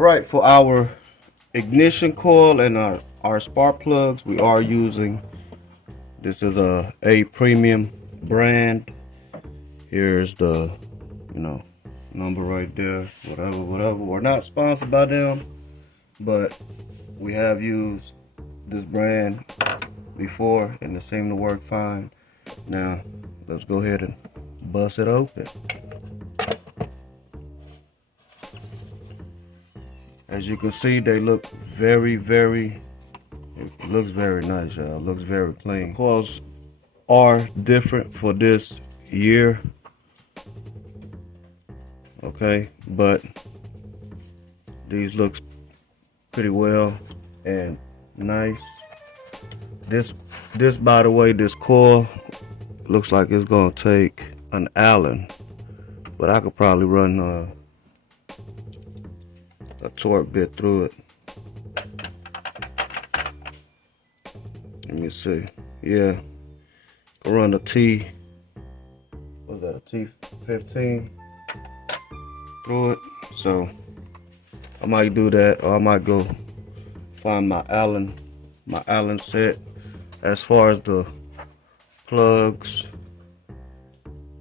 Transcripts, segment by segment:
Alright, for our ignition coil and our spark plugs, we are using, this is a premium brand. Here's the, number right there, whatever. We're not sponsored by them, but we have used this brand before and it seemed to work fine. Now, let's go ahead and bust it open. As you can see, they look it looks very nice, y'all. It looks very clean. Coils are different for this year, okay, but these looks pretty well and nice. This by the way, this coil looks like it's gonna take an Allen, but I could probably run a torque bit through it. Let me see. Yeah, I run a T. What's that? A T15 through it. So I might do that, or I might go find my Allen set. As far as the plugs,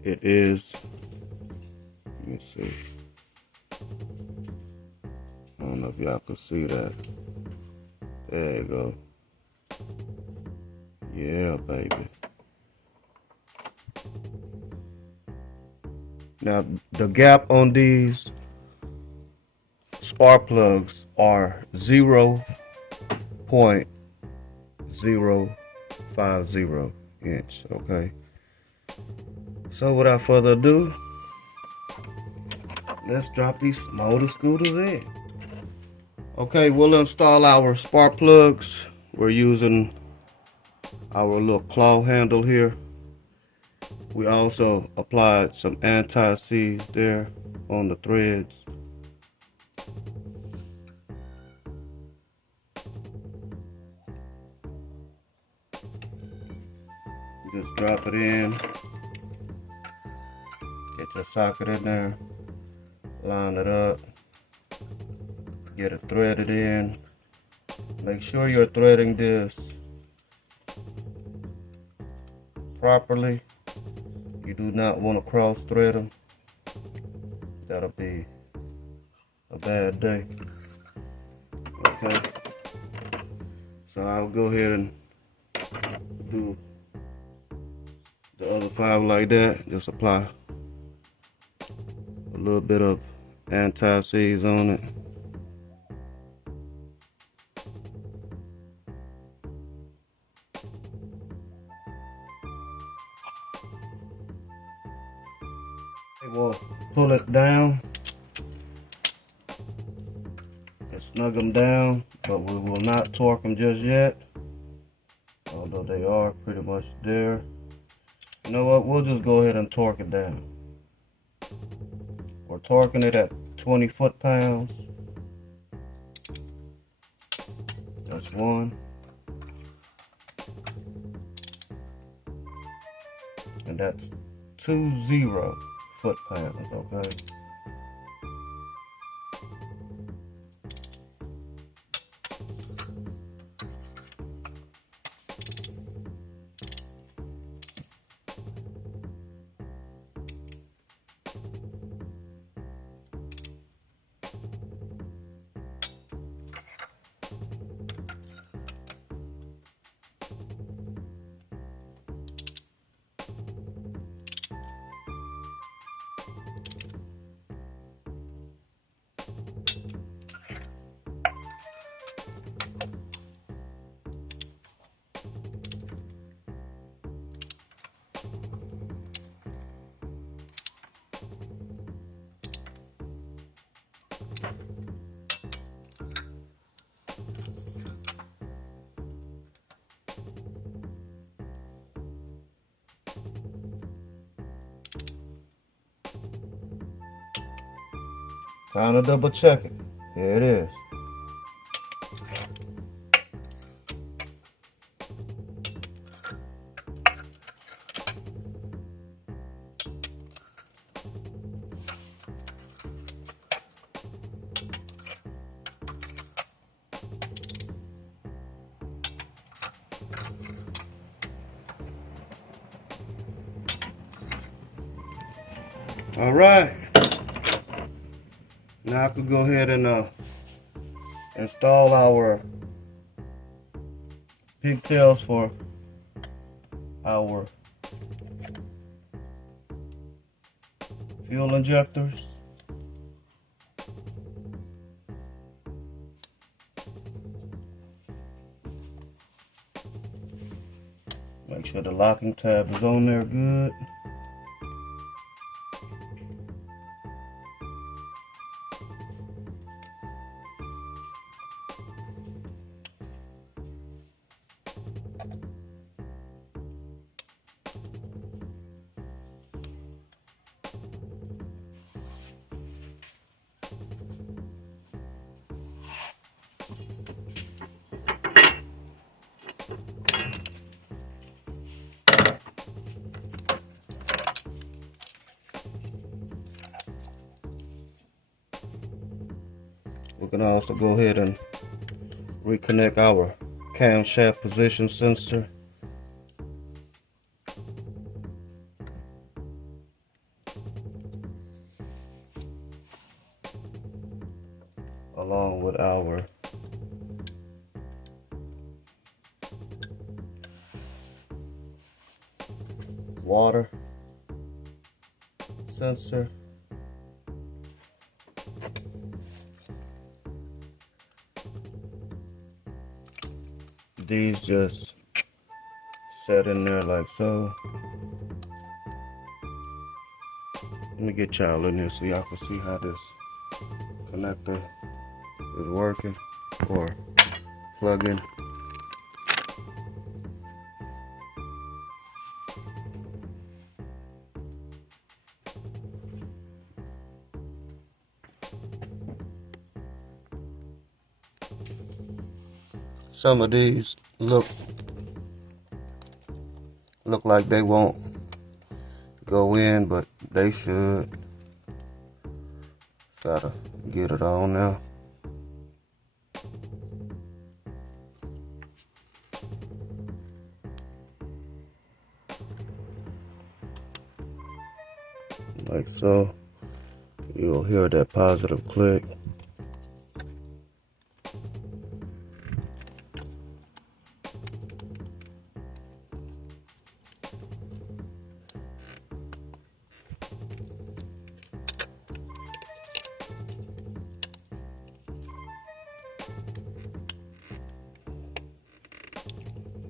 it is. Let me see. I don't know if y'all can see that. There you go. Yeah, baby. Now, the gap on these spark plugs are 0.050 inch, okay? So without further ado, let's drop these motor scooters in. Okay, we'll install our spark plugs. We're using our little claw handle here. We also applied some anti-seize there on the threads. Just drop it in. Get your socket in there. Line it up. Get it threaded in. Make sure you're threading this properly. You do not want to cross thread them. That'll be a bad day. Okay. So I'll go ahead and do the other 5 like that. Just apply a little bit of anti-seize on it. We'll pull it down and snug them down, but we will not torque them just yet, although they are pretty much there. You know what, we'll just go ahead and torque it down. We're torquing it at 20 foot-pounds. That's 1. And that's 20 foot-pounds, okay? Time to double check it. Here it is. All right. Now I could go ahead and install our pigtails for our fuel injectors. Make sure the locking tab is on there good. We can also go ahead and reconnect our camshaft position sensor. Along with our water sensor. These just set in there like so. Let me get y'all in there so y'all can see how this connector is working or plug-in. Some of these look like they won't go in, but they should. Gotta get it on now. Like so. You'll hear that positive click.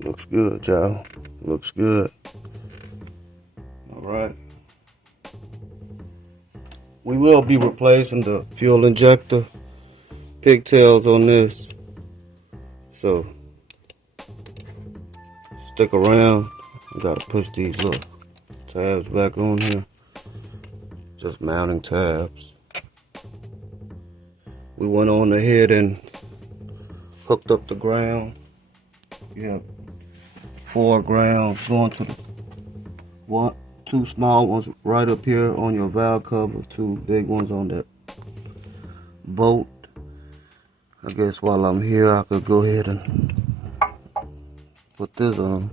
Looks good, y'all. Looks good. All right. We will be replacing the fuel injector pigtails on this. So stick around. You gotta push these little tabs back on here. Just mounting tabs. We went on ahead and hooked up the ground. You have 4 grounds going to the 2 small ones right up here on your valve cover, 2 big ones on that bolt. I guess while I'm here, I could go ahead and put this on.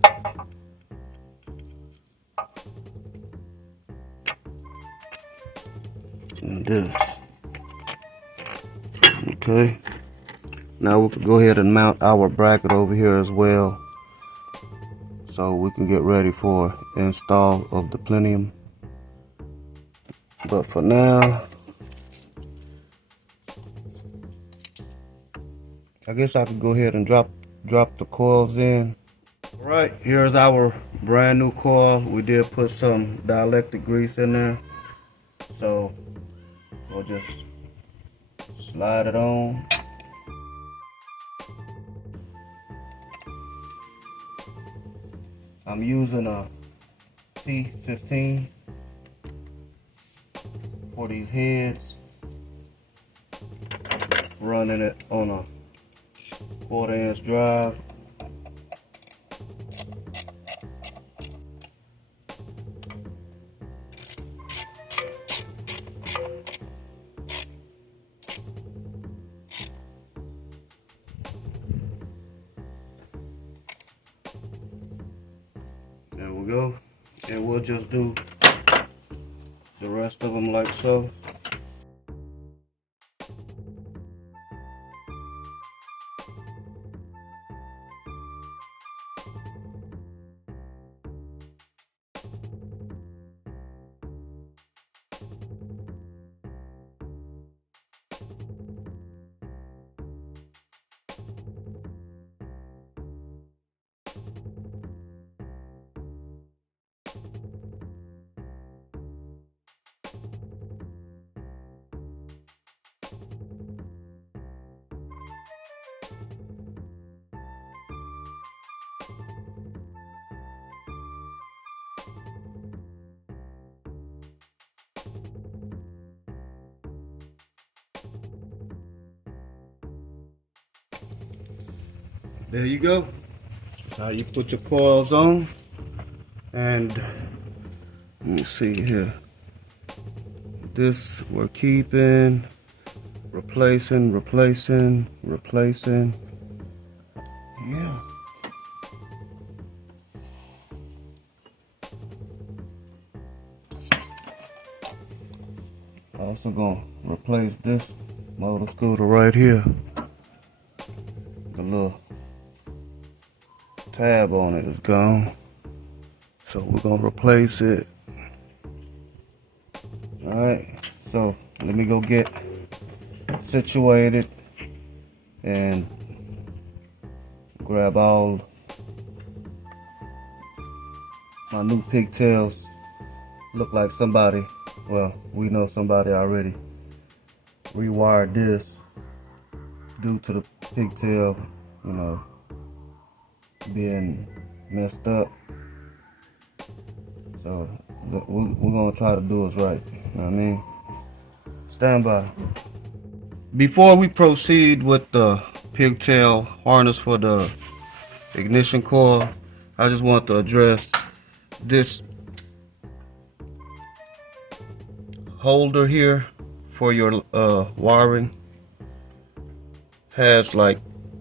And this. Okay. Now we can go ahead and mount our bracket over here as well, so we can get ready for install of the plenum. But for now, I guess I could go ahead and drop the coils in. All right, here's our brand new coil. We did put some dielectric grease in there, so we'll just slide it on. I'm using a T15 for these heads, running it on a 1/4" drive. There we go, and we'll just the rest of them like so. There you go. That's how you put your coils on. And let me see here. This we're keeping, replacing. Yeah. Also gonna replace this motor scooter right here. The little tab on it is gone, so we're gonna replace it. All right, so let me go get situated and grab all my new pigtails. Look like somebody, well, we know somebody already rewired this due to the pigtail, you know, being messed up. So we're gonna try to do us right, you know what I mean? Stand by. Before we proceed with the pigtail harness for the ignition coil, I just want to address this holder here for your wiring. Has like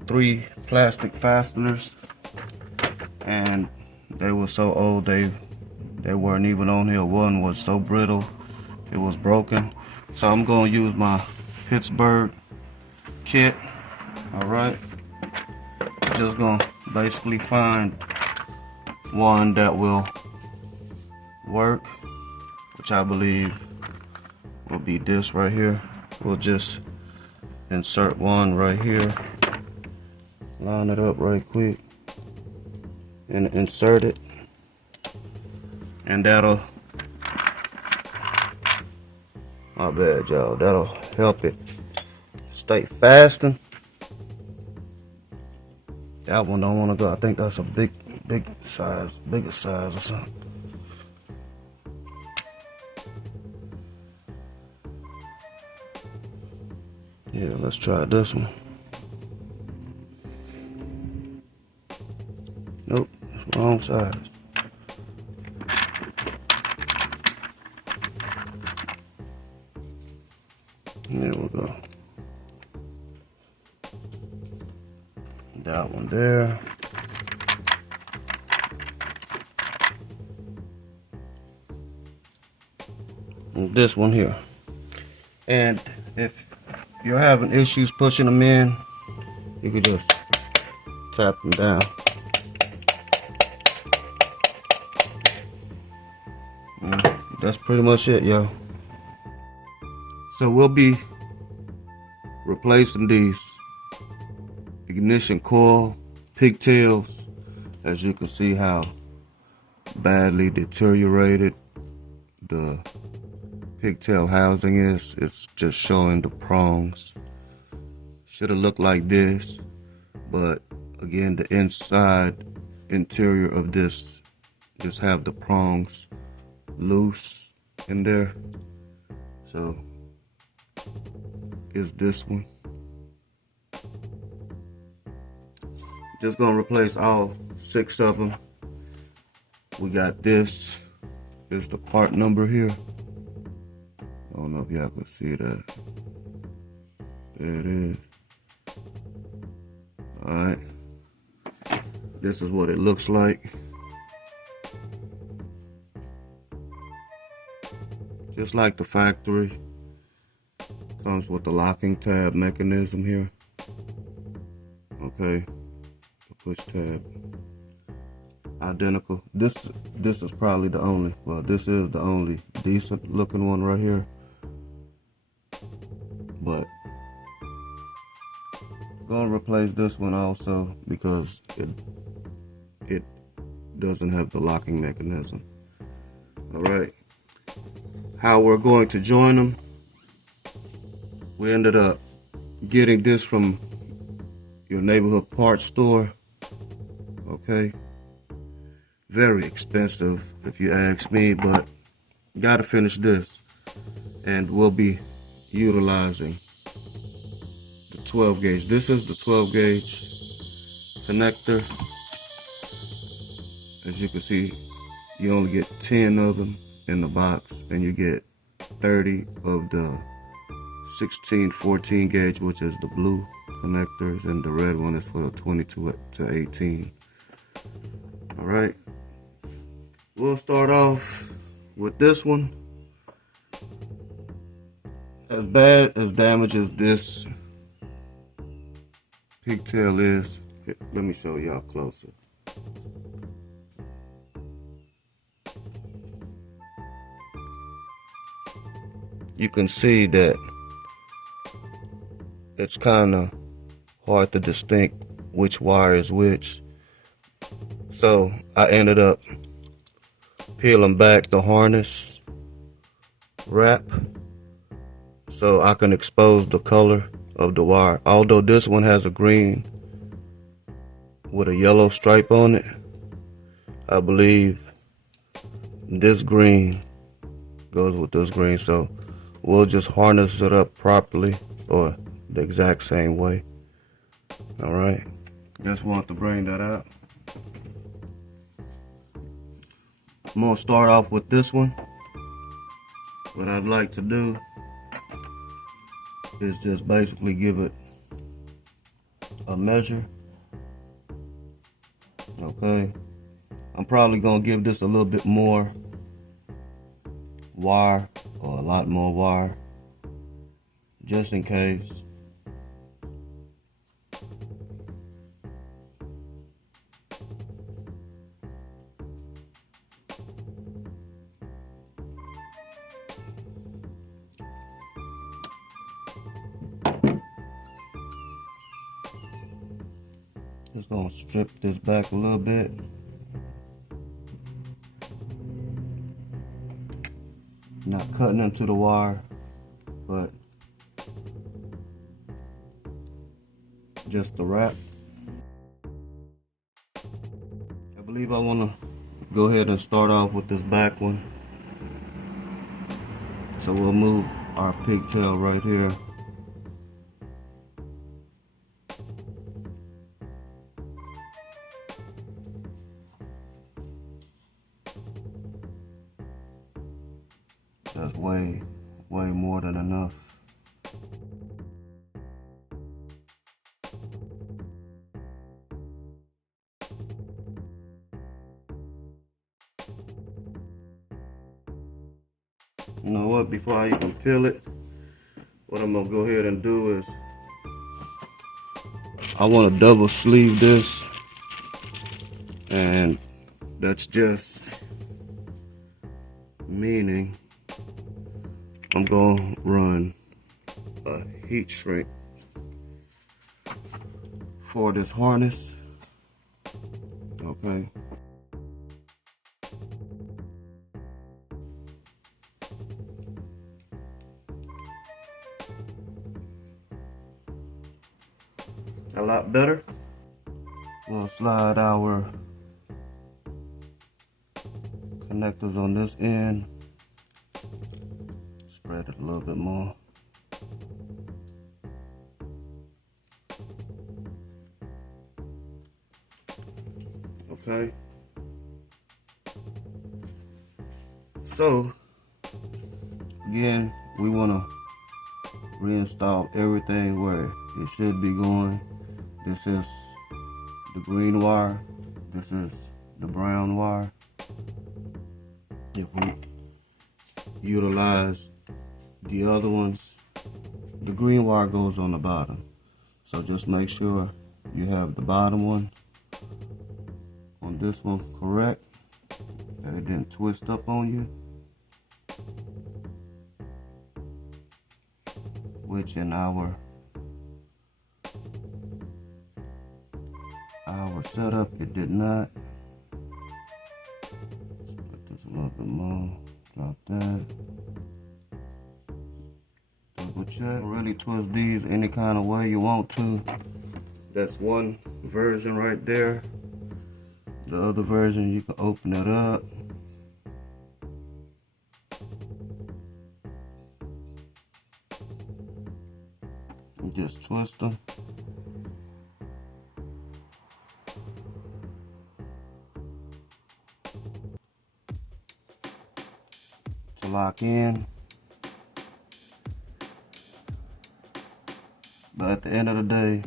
3 plastic fasteners, and they were so old they weren't even on here. One was so brittle it was broken, so I'm gonna use my Pittsburgh kit. All right, just gonna basically find one that will work, which I believe will be this right here. We'll just insert one right here, line it up right quick and insert it, and that'll, my bad y'all, that'll help it stay fastened. That one don't want to go. I think that's a bigger size or something. Yeah, let's try this one. Nope, it's wrong size. There we go. That one there. And this one here. And if you're having issues pushing them in, you could just tap them down. And that's pretty much it, yo. So we'll be replacing these ignition coil pigtails. As you can see how badly deteriorated the pigtail housing is. It's just showing the prongs. Should have looked like this, but again, the interior of this just have the prongs loose in there. So is this one. Just gonna replace all 6 of them. We got this. Is the part number here. I don't know if y'all can see that. There it is. Alright. This is what it looks like. just like the factory. Comes with the locking tab mechanism here. Okay, the push tab. Identical. This is probably the only, well, this is the only decent looking one right here. But I'm gonna replace this one also because it doesn't have the locking mechanism. All right, how we're going to join them. We ended up getting this from your neighborhood parts store. Okay, very expensive if you ask me, but gotta finish this, and we'll be utilizing the 12 gauge. This is the 12 gauge connector. As you can see, you only get 10 of them in the box, and you get 30 of the 16-14 gauge, which is the blue connectors, and the red one is for the 22 to 18. All right, we'll start off with this one. As bad as damaged as this pigtail is, let me show y'all closer. You can see that it's kind of hard to distinct which wire is which. So I ended up peeling back the harness wrap so I can expose the color of the wire. Although this one has a green with a yellow stripe on it, I believe this green goes with this green. So we'll just harness it up properly, or the exact same way. All right, just want to bring that out. I'm gonna start off with this one. What I'd like to do is just basically give it a measure. Okay, I'm probably gonna give this a little bit more wire, or a lot more wire, just in case. Just gonna strip this back a little bit. Not cutting into the wire, but just the wrap. I believe I want to go ahead and start off with this back one. So we'll move our pigtail right here. That's way more than enough. You know what, before I even peel it, what I'm gonna go ahead and do is I want to double sleeve this, and that's just meaning I'm gonna run a heat shrink for this harness. Okay. A lot better. We'll slide our connectors on this end. Spread it a little bit more. Okay. So again, we want to reinstall everything where it should be going. This is the green wire. This is the brown wire. If we utilize the other ones. The green wire goes on the bottom, so just make sure you have the bottom one on this one correct, that it didn't twist up on you, which in our setup it did not. Put this a little bit more, drop that. Double check. Really twist these any kind of way you want to. That's one version right there. The other version, you can open it up. And just twist them. To lock in. But at the end of the day,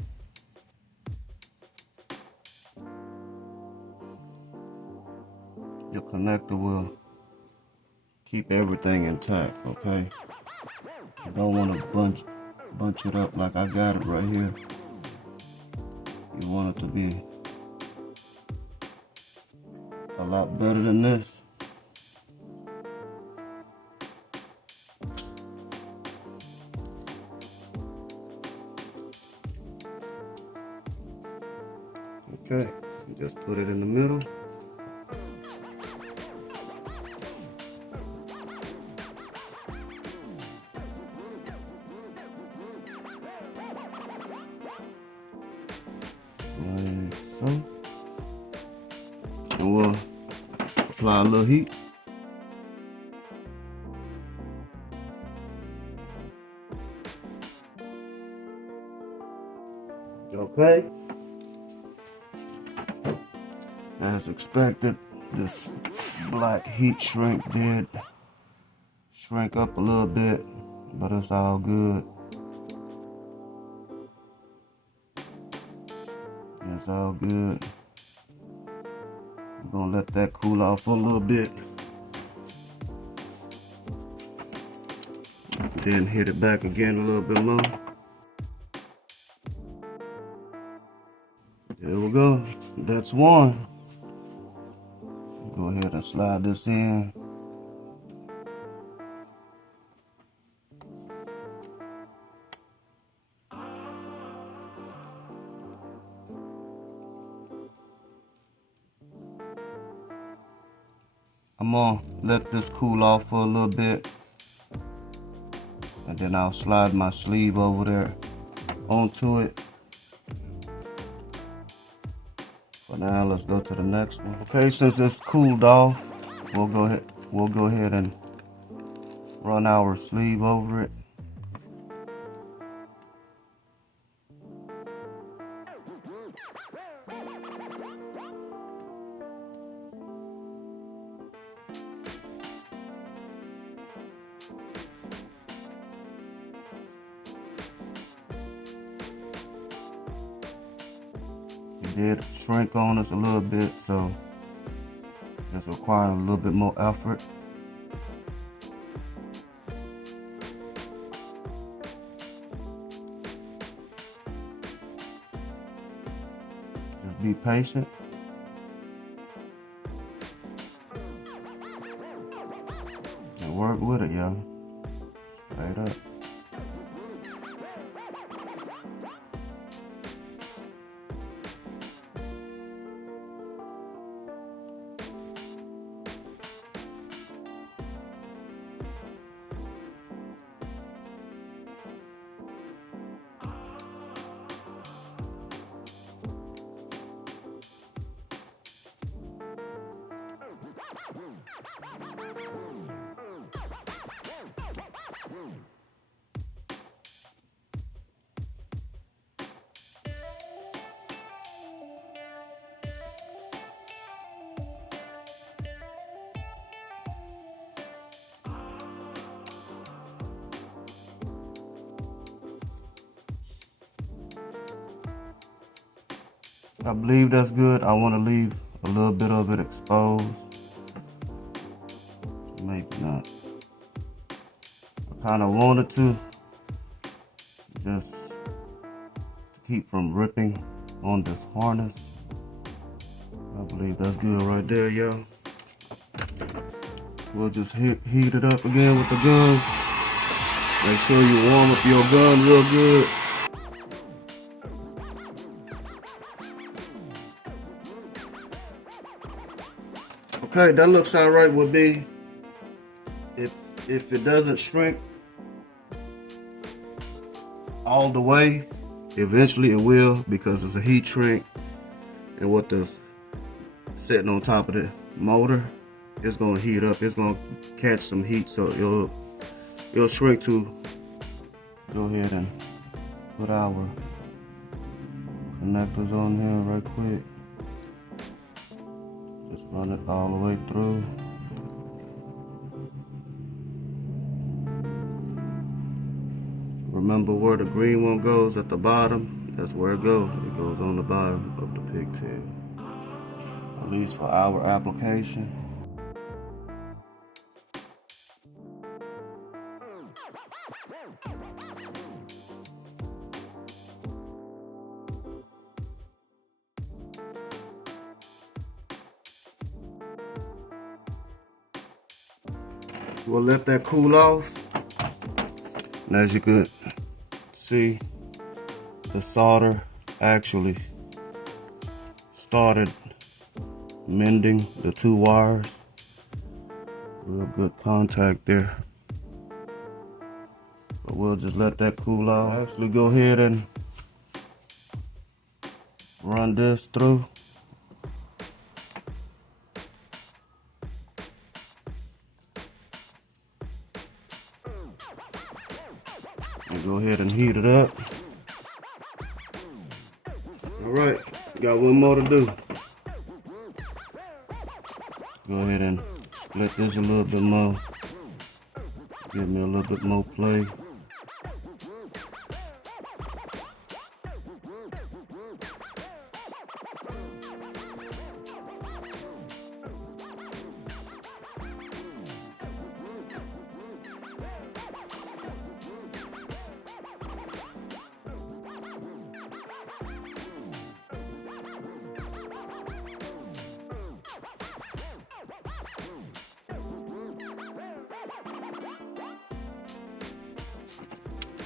your connector will keep everything intact, okay? You don't want to bunch it up like I got it right here. You want it to be a lot better than this. Okay, just put it in the middle. Like so. And we'll apply a little heat. Okay. As expected, this black heat shrink did shrink up a little bit, but it's all good. It's all good. We're gonna let that cool off for a little bit. Then hit it back again a little bit more. There we go. That's one. Go ahead and slide this in. I'm gonna let this cool off for a little bit, and then I'll slide my sleeve over there onto it. For now, let's go to the next one. Okay, since it's cooled off, we'll go ahead and run our sleeve over it. It did shrink on us a little bit, so it's requiring a little bit more effort. Just be patient. And work with it, y'all. Straight up. I believe that's good. I want to leave a little bit of it exposed. Maybe not. kind of wanted to, just to keep from ripping on this harness. I believe that's good right there, y'all. We'll just heat it up again with the gun. Make sure you warm up your gun real good. Okay, that looks alright with me. If it doesn't shrink all the way, eventually it will, because it's a heat shrink, and what this sitting on top of the motor, it's gonna heat up. It's gonna catch some heat, so it'll shrink to. Go ahead and put our connectors on here right quick. Just run it all the way through. Remember where the green one goes at the bottom, that's where it goes. It goes on the bottom of the pigtail. At least for our application. We'll let that cool off. And as you can see, the solder actually started mending the two wires. Real good contact there. But we'll just let that cool off. Actually go ahead and run this through. And go ahead and heat it up. Alright, got one more to do. Go ahead and split this a little bit more. Give me a little bit more play.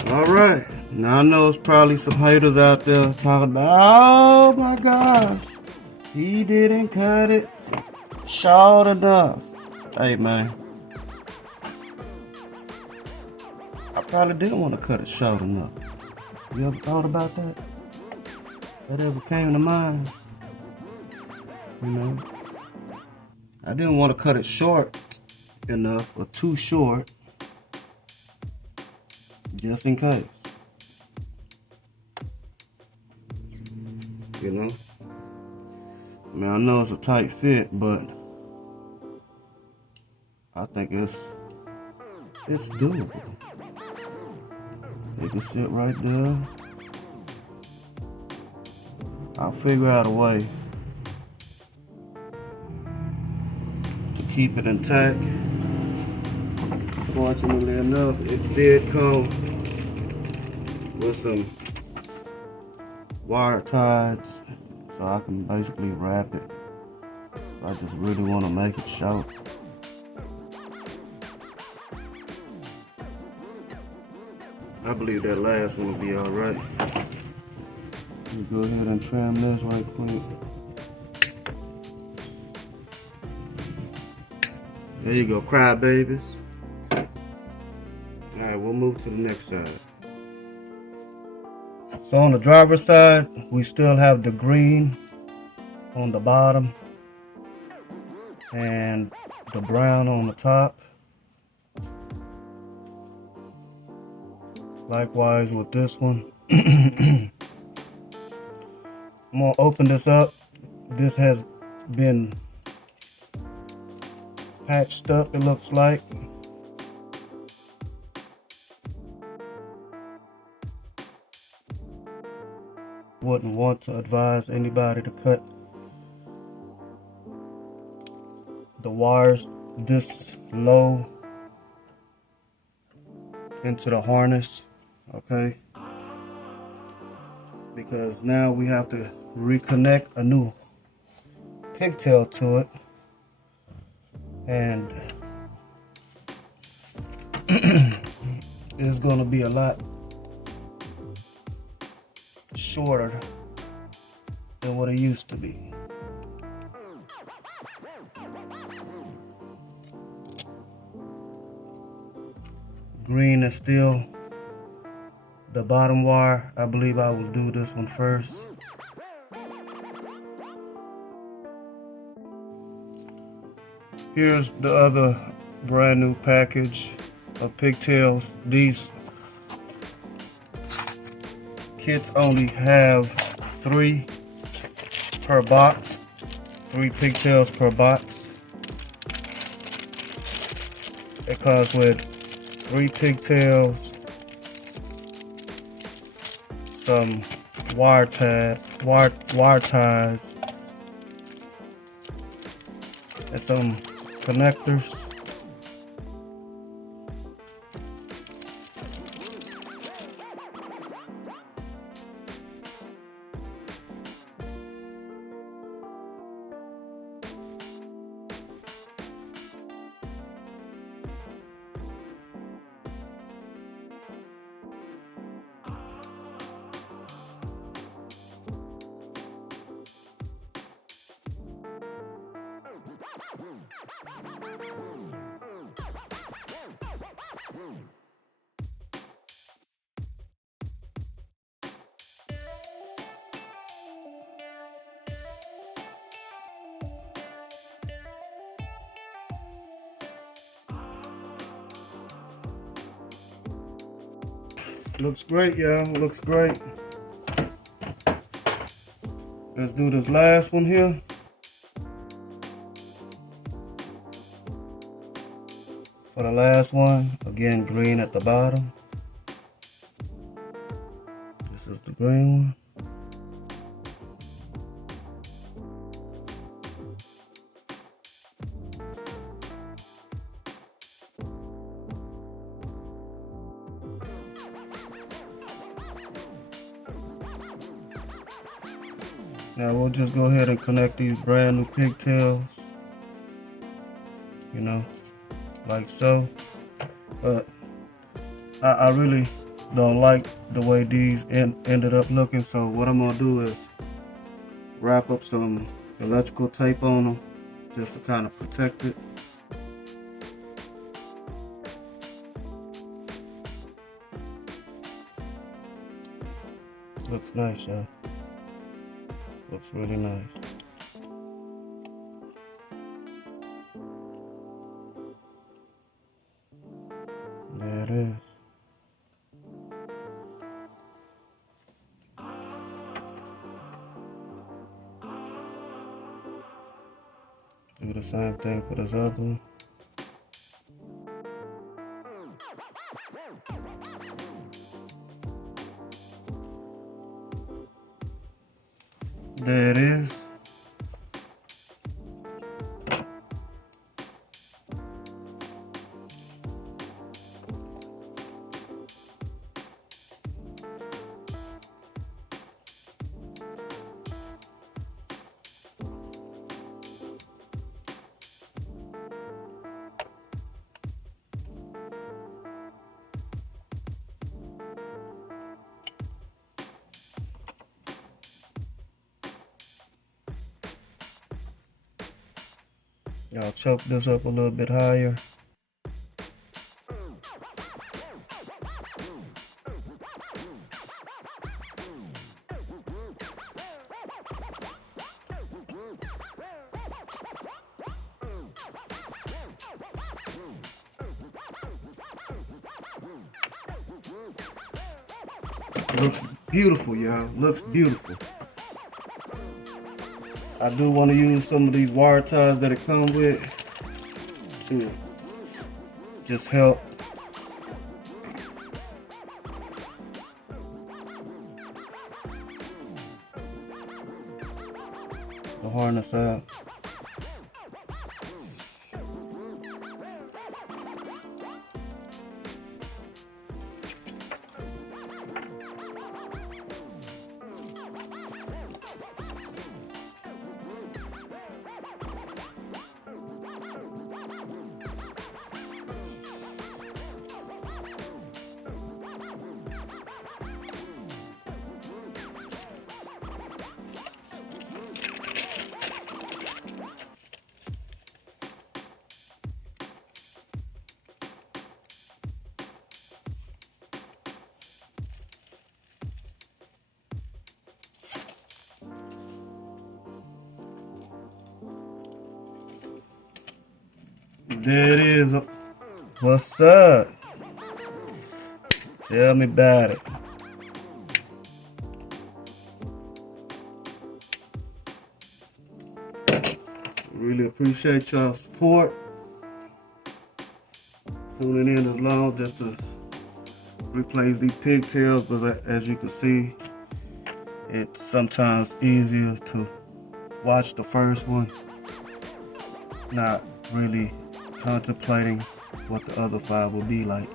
Alright, now I know it's probably some haters out there talking about, oh my gosh, he didn't cut it short enough. Hey man, I probably didn't want to cut it short enough. You ever thought about that? That ever came to mind? You know, I didn't want to cut it short enough or too short. Just in case. You know? I mean, I know it's a tight fit, but I think it's doable. It can sit right there. I'll figure out a way to keep it intact. Fortunately enough, it did come with some wire ties, so I can basically wrap it. I just really want to make it short. I believe that last one will be alright. Go ahead and trim this right quick. There you go, cry babies. Alright, we'll move to the next side. So on the driver's side, we still have the green on the bottom and the brown on the top. Likewise with this one. I'm gonna open this up. This has been patched up, it looks like. Wouldn't want to advise anybody to cut the wires this low into the harness, okay? Because now we have to reconnect a new pigtail to it, and it's gonna be a lot shorter than what it used to be. Green is still the bottom wire. I believe I will do this one first. Here's the other brand new package of pigtails. These kits only have 3 per box, 3 pigtails per box. It comes with 3 pigtails, some wire ties, and some connectors. Looks great, y'all. Looks great. Let's do this last one here. For the last one, again, green at the bottom. This is the green one. Now we'll just go ahead and connect these brand new pigtails, you know, like so. But I really don't like the way these ended up looking, so what I'm gonna do is wrap up some electrical tape on them just to kind of protect it. Looks nice, y'all. Looks really nice. There it is. Do the same thing for this other one. There it is. Y'all choke this up a little bit higher. Looks beautiful, y'all. Looks beautiful. I do want to use some of these wire ties that it comes with to just help the harness out. There it is. What's up? Tell me about it. Really appreciate y'all's support. Tuning in as long just to replace these pigtails, but as you can see, it's sometimes easier to watch the first one, not really contemplating what the other 5 will be like.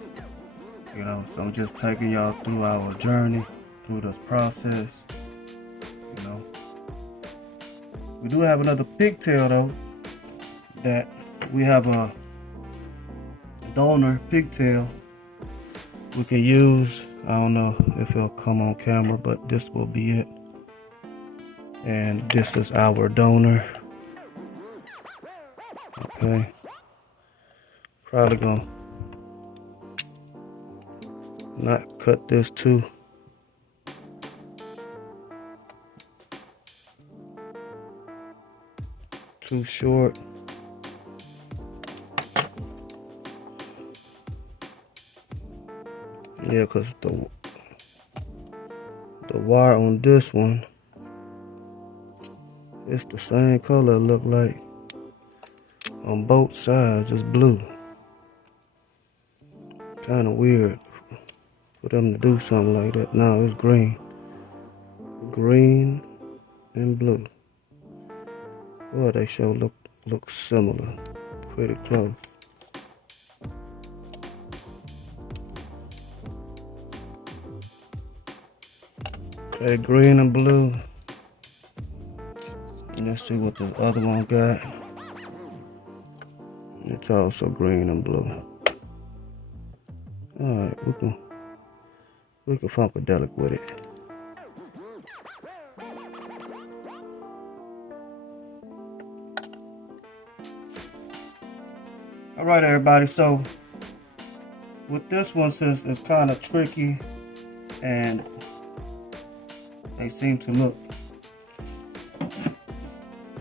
You know, so I'm just taking y'all through our journey, through this process. You know, we do have another pigtail though, that we have a donor pigtail we can use. I don't know if it'll come on camera, but this will be it. And this is our donor. Okay. Probably gonna not cut this too short. Yeah, cause the wire on this one, it's the same color it look like on both sides. It's blue. Kind of weird for them to do something like that. No, it's green. Green and blue. Boy, they sure look similar. Pretty close. Okay, green and blue. Let's see what this other one got. It's also green and blue. Alright, we can funkadelic with it. Alright everybody, so with this one, since it's kind of tricky and they seem to look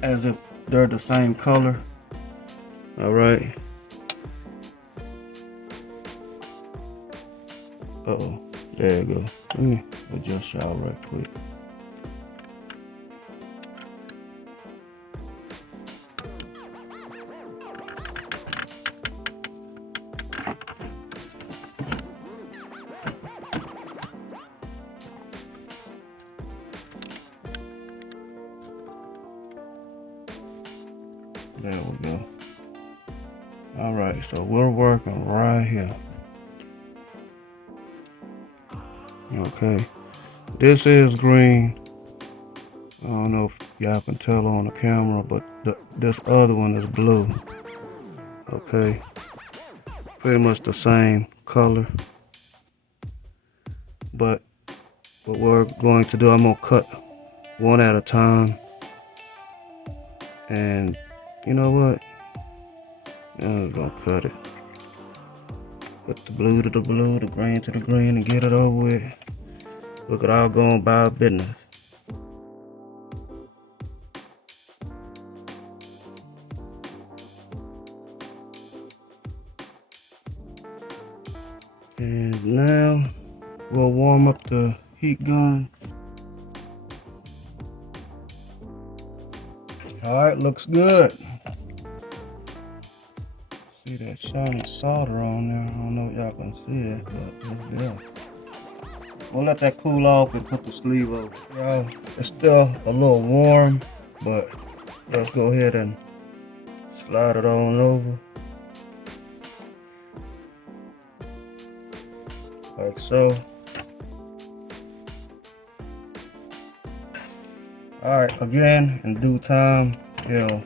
as if they're the same color. Alright. Uh-oh, there you go. Let me adjust y'all right quick. There we go. Alright, so we're working right here. Okay, this is green. I don't know if y'all can tell on the camera, but this other one is blue. Okay, pretty much the same color. But what we're going to do, I'm gonna cut one at a time. And you know what? I'm gonna cut it. Put the blue to the blue, the green to the green, and get it over with. We could all go on by our business. And now we'll warm up the heat gun. Alright, looks good. See that shiny solder on there? I don't know if y'all can see it, but it's there. We'll let that cool off and put the sleeve over. Yeah, it's still a little warm, but let's go ahead and slide it on over. Like so. Alright, again, in due time, it'll,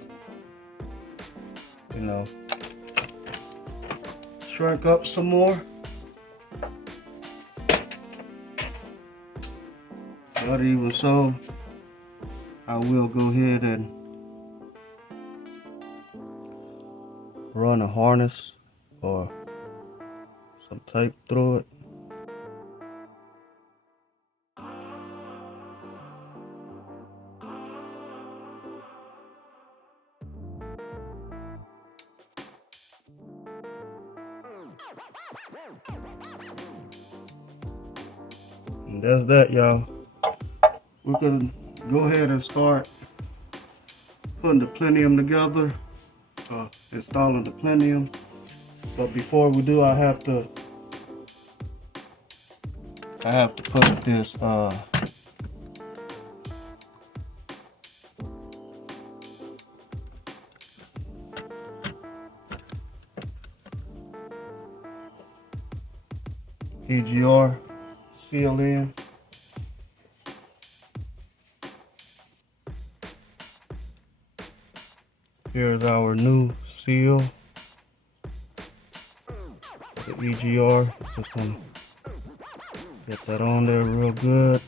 you know, shrink up some more. But even so, I will go ahead and run a harness or some tape through it. And that's that, y'all. We can go ahead and start putting the plenum together, installing the plenum. But before we do, I have to put this EGR seal in. Here's our new seal, the EGR. Just want to get that on there real good.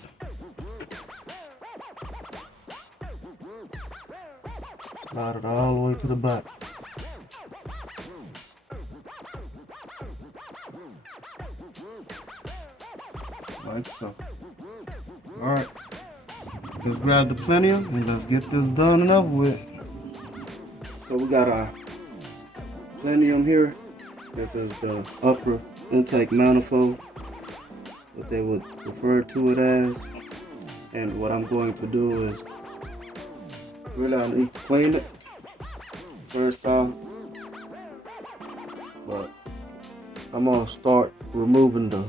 Slide it all the way to the back. Like so. Alright, let's grab the plenum and let's get this done and over with. So we got our plenum here. This is the upper intake manifold, what they would refer to it as. And what I'm going to do is really I need to clean it first off. But I'm gonna start removing the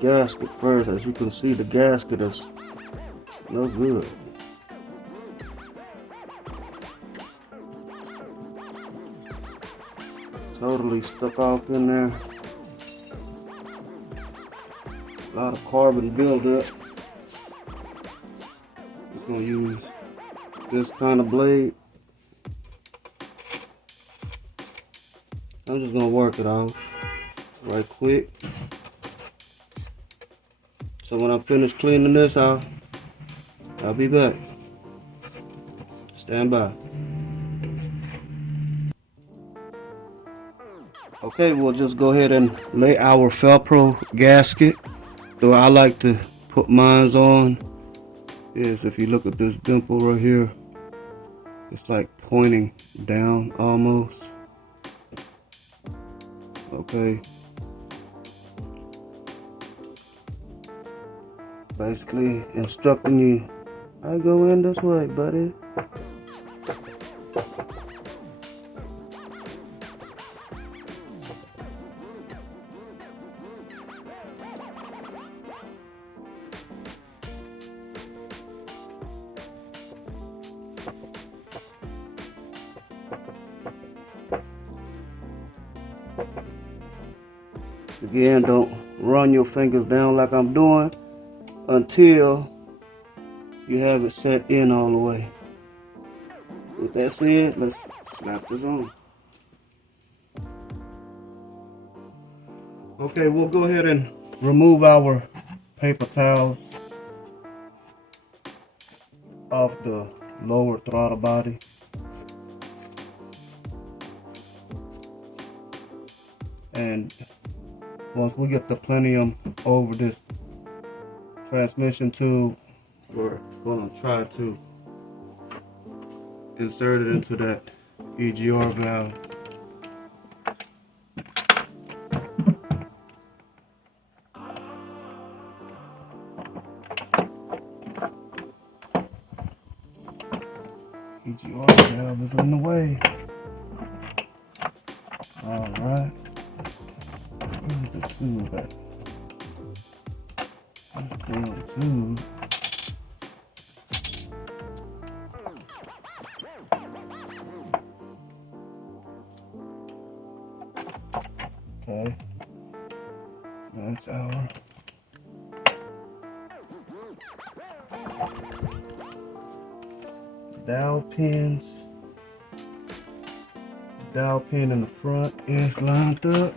gasket first. As you can see, the gasket is no good. Totally stuck off in there. A lot of carbon buildup. Just gonna use this kind of blade. I'm just gonna work it out right quick. So when I'm finished cleaning this out, I'll be back. Stand by. Okay, we'll just go ahead and lay our Velcro gasket. So I like to put mine on is, if you look at this dimple right here, it's like pointing down almost. Okay. Basically instructing you, I go in this way, buddy. Again, don't run your fingers down like I'm doing until you have it set in all the way. With that said, let's slap this on. Okay, we'll go ahead and remove our paper towels off the lower throttle body. And once we get the plenum over this transmission tube, we're going to try to insert it into that EGR valve. EGR valve is in the way. All right. Where's the tube at? Let's pull the tube. Okay. That's our dowel pins. The dowel pin in the front is lined up.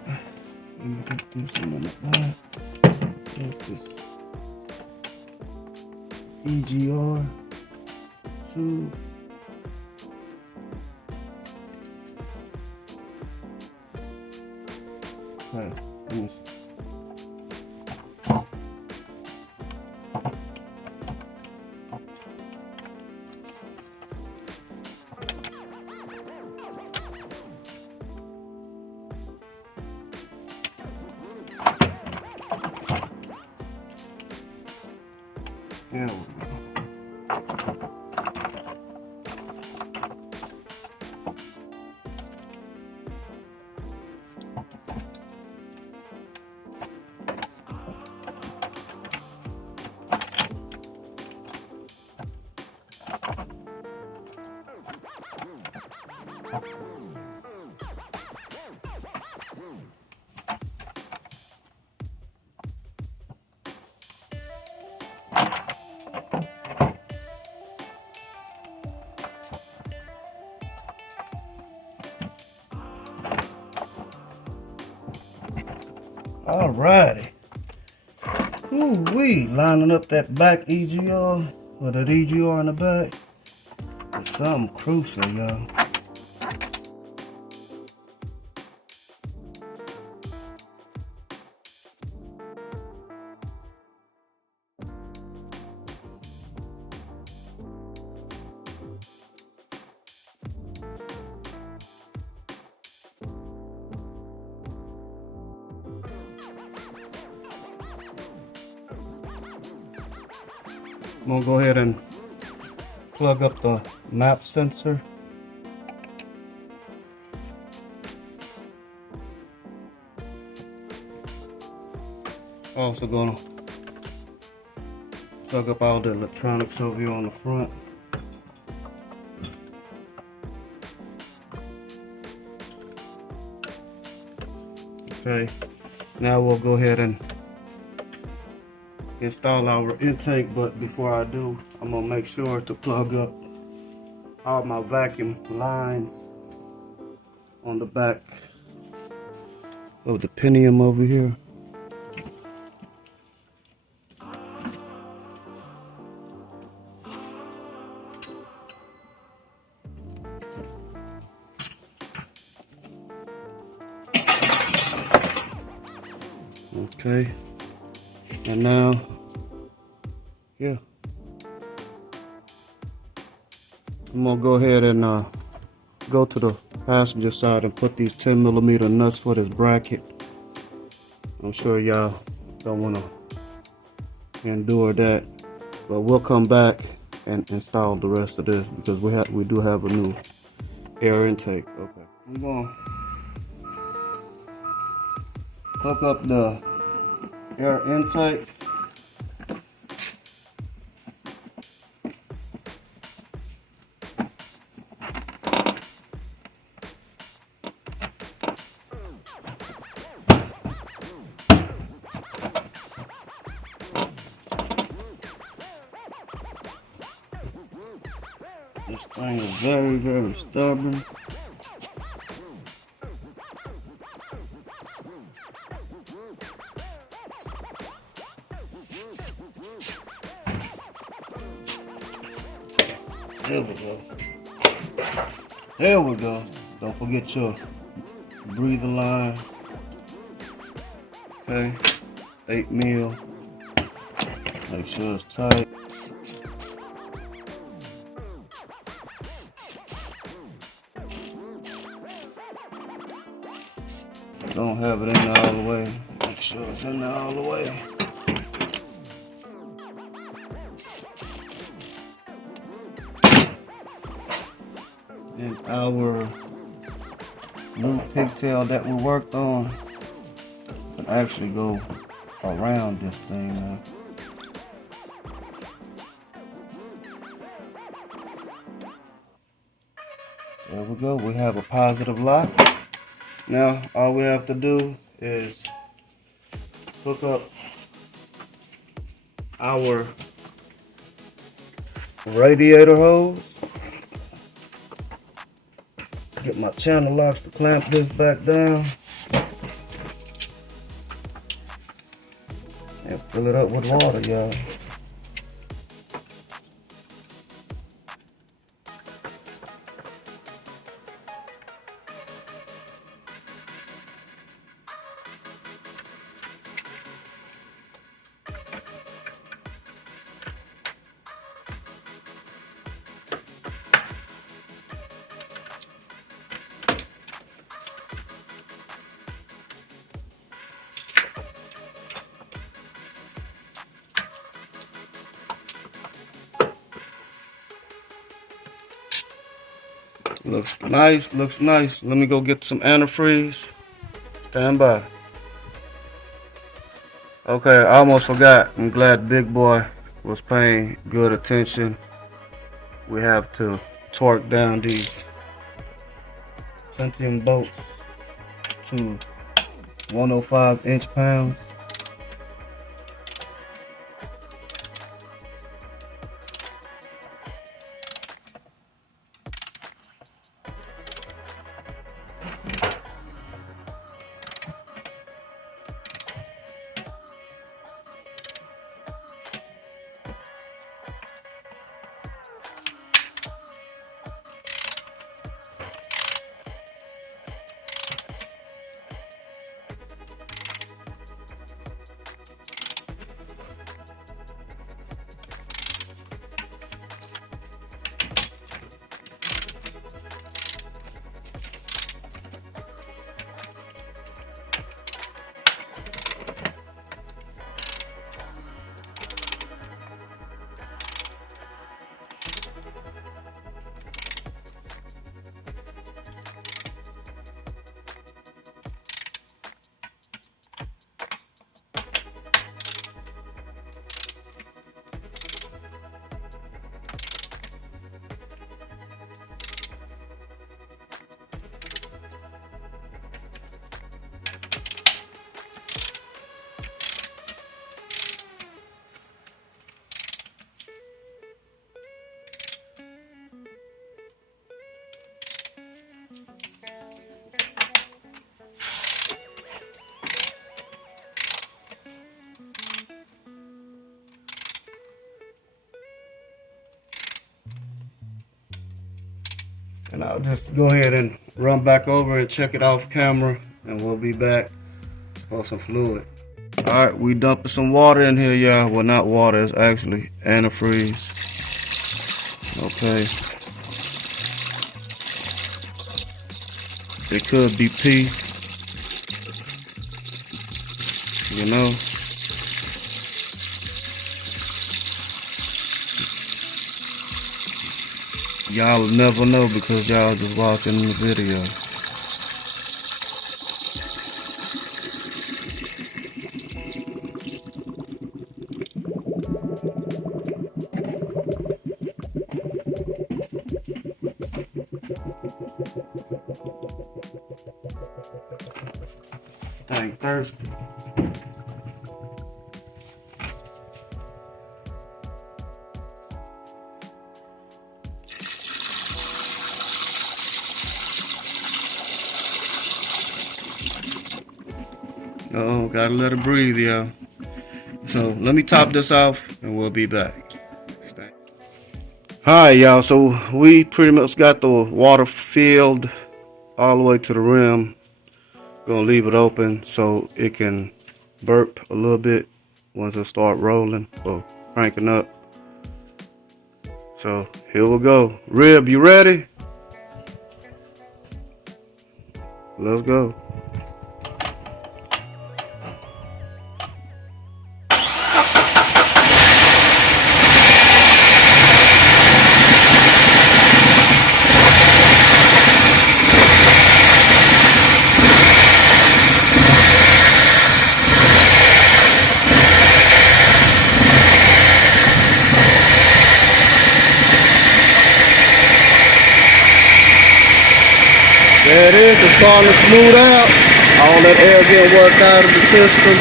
Let me get this one in the back. Get this EGR tube. Okay, let me see. There we go. Alrighty. Ooh-wee, lining up that back EGR, or that EGR in the back, is something crucial, y'all. I'm gonna go ahead and plug up the map sensor. Also gonna plug up all the electronics over here on the front. Okay, now we'll go ahead and install our intake, but before I do, I'm gonna make sure to plug up all my vacuum lines on the back of the pinion over here. Okay, and now, yeah, I'm gonna go ahead and go to the passenger side and put these 10mm nuts for this bracket. I'm sure y'all don't want to endure that, but we'll come back and install the rest of this because we do have a new air intake. Okay, I'm gonna hook up the air intake. This thing is very, very stubborn. There we go. There we go. Don't forget your breather line. Okay, 8mm. Make sure it's tight. Don't have it in there all the way. Make sure it's in there all the way. And our new pigtail that we worked on can actually go around this thing now. There we go. We have a positive lock. Now all we have to do is hook up our radiator hose. Get my channel locks to clamp this back down and fill it up with water, y'all. Looks nice, looks nice. Let me go get some antifreeze. Stand by. Okay, I almost forgot. I'm glad Big Boy was paying good attention. We have to torque down these Pentium bolts to 105 inch-pounds. And I'll just go ahead and run back over and check it off camera, and we'll be back for some fluid. Alright, we dumping some water in here, y'all. Well, not water, it's actually antifreeze. Okay. It could be pee. You know. Y'all will never know because y'all just watching the video. Dang thirsty. Oh, gotta let it breathe, y'all. So let me top this off and we'll be back. Alright, y'all, so we pretty much got the water filled all the way to the rim. Gonna leave it open so it can burp a little bit once it start rolling or cranking up. So here we go. Rib, you ready? Let's go. There it is, it's starting to smooth out. All that air getting worked out of the system.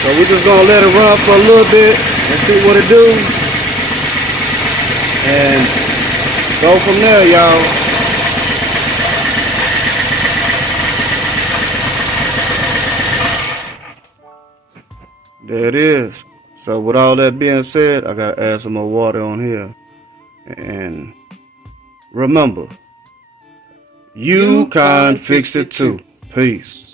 So we're just gonna let it run for a little bit and see what it do. And go from there, y'all. There it is. So with all that being said, I gotta add some more water on here. And remember, you can fix it too. Peace.